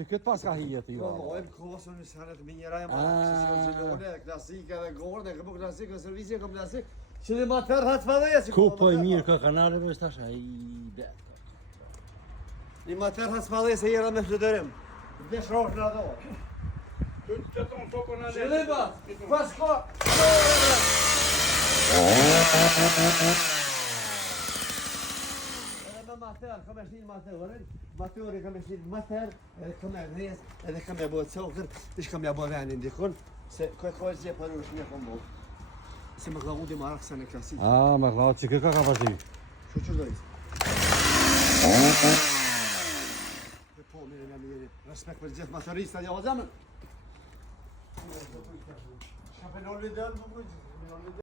që këtë pas ka hijet ju. Po, mojmë kosën në shanet minjera e marë, që që gjilone, klasike dhe gore, këpo klasike, servisi e kom klasik, që dhe ma tërë hatë fadheja që Ku po e mirë ka kanare me stash, ai det. Një ma tërë hatë fadheja se jera me fluturim. Dhe shrosh në ato. Që tonë tokën a Shiliba, pas ka! Edhe me mater, kam e shnit materin, materi kam e shnit mater, edhe kam e vjes, edhe kam e bo cokër, ish kam e bo venin dikun, se kaj zje për në shmje kom bo. Se më klavu di marak se në klasik. A, me klavu që këtë ka pati. Që dojtë? Po, mire me mirë, respekt për gjithë materista një o zemën. Shka për në lidel, më